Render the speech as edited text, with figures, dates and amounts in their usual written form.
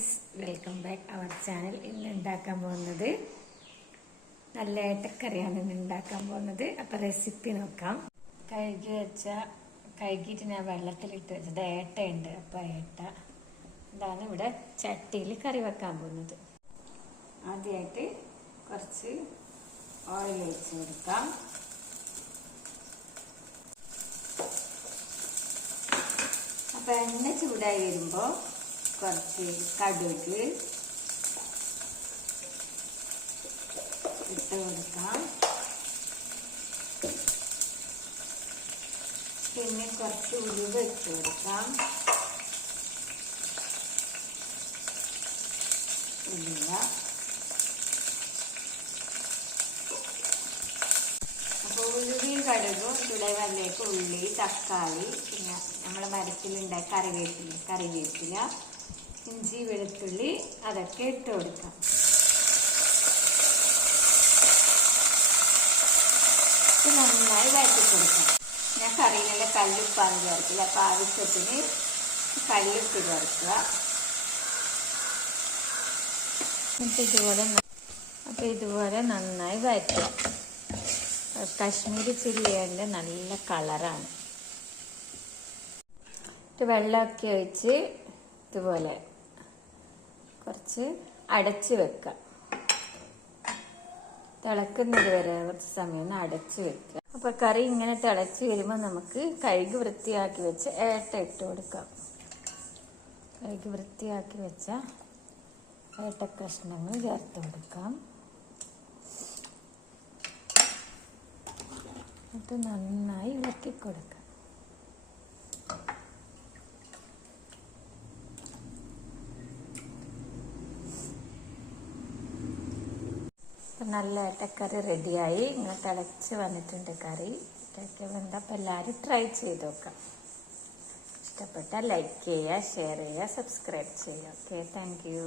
Guys, welcome back our channel. ഇന്ന് ഉണ്ടാക്കാൻ പോകുന്നത് നല്ല ഏട്ടക്കറിയാണ് ഉണ്ടാക്കാൻ പോകുന്നത്. അപ്പം റെസിപ്പി നോക്കാം. കഴുകിയിട്ട് ഞാൻ വെള്ളത്തിലിട്ട് വെച്ചത് ഏട്ടയുണ്ട്. അപ്പം ഏട്ട ഇതാണ് ഇവിടെ ചട്ടിയിൽ കറി വെക്കാൻ പോകുന്നത്. ആദ്യമായിട്ട് കുറച്ച് ഓയിൽ ഒഴിച്ച് കൊടുക്കാം. അപ്പം എണ്ണ ചൂടായി വരുമ്പോൾ കുറച്ച് കടുക് ഇട്ട് കൊടുക്കാം. പിന്നെ കുറച്ച് ഉലുവ ഇട്ട് കൊടുക്കാം. ഉലുവ അപ്പോൾ ഉലുവയും കടുകും ചൂടായി വരലേക്ക് ഉള്ളി, തക്കാളി, പിന്നെ നമ്മളെ മരത്തിലുണ്ടായ കറിവേപ്പില, ഇഞ്ചി, വെളുത്തുള്ളി അതൊക്കെ ഇട്ട് കൊടുക്കാം. നന്നായി വഴറ്റി കൊടുക്കാം. ഞാൻ കറിയിലുള്ള കല്ലുപ്പാണ് ചേർക്കില്ല. അപ്പം ആവശ്യത്തിന് കല്ലുപ്പ് ചേർക്കുക. ഇതുപോലെ നന്നായി വഴറ്റുക. കാശ്മീരി ചില്ലിയുടെ നല്ല കളറാണ്. വെള്ളമൊക്കെ ഒഴിച്ച് ഇതുപോലെ കുറച്ച് അടച്ച് വെക്കുക. തിളക്കുന്നത് വരെ കുറച്ച് സമയം ഒന്ന് അടച്ച് വെക്കുക. അപ്പോൾ കറി ഇങ്ങനെ തിളച്ച് വരുമ്പോൾ നമുക്ക് കഴുകി വൃത്തിയാക്കി വെച്ച് ഏട്ട ഇട്ട് കൊടുക്കാം. കഴുകി വൃത്തിയാക്കി വെച്ച ഏട്ട കഷ്ണങ്ങൾ ചേർത്ത് കൊടുക്കാം. അത് നന്നായി ഇളക്കി കൊടുക്കാം. നല്ല ഏട്ടക്കറി റെഡിയായി. ഇങ്ങനെ തിളച്ച് വന്നിട്ടുണ്ട് കറി. ഇതൊക്കെ വേണ്ടപ്പോൾ എല്ലാവരും ട്രൈ ചെയ്ത് നോക്കാം. ഇഷ്ടപ്പെട്ടാൽ ലൈക്ക് ചെയ്യുക, ഷെയർ ചെയ്യുക, സബ്സ്ക്രൈബ് ചെയ്യുക. Okay, thank you.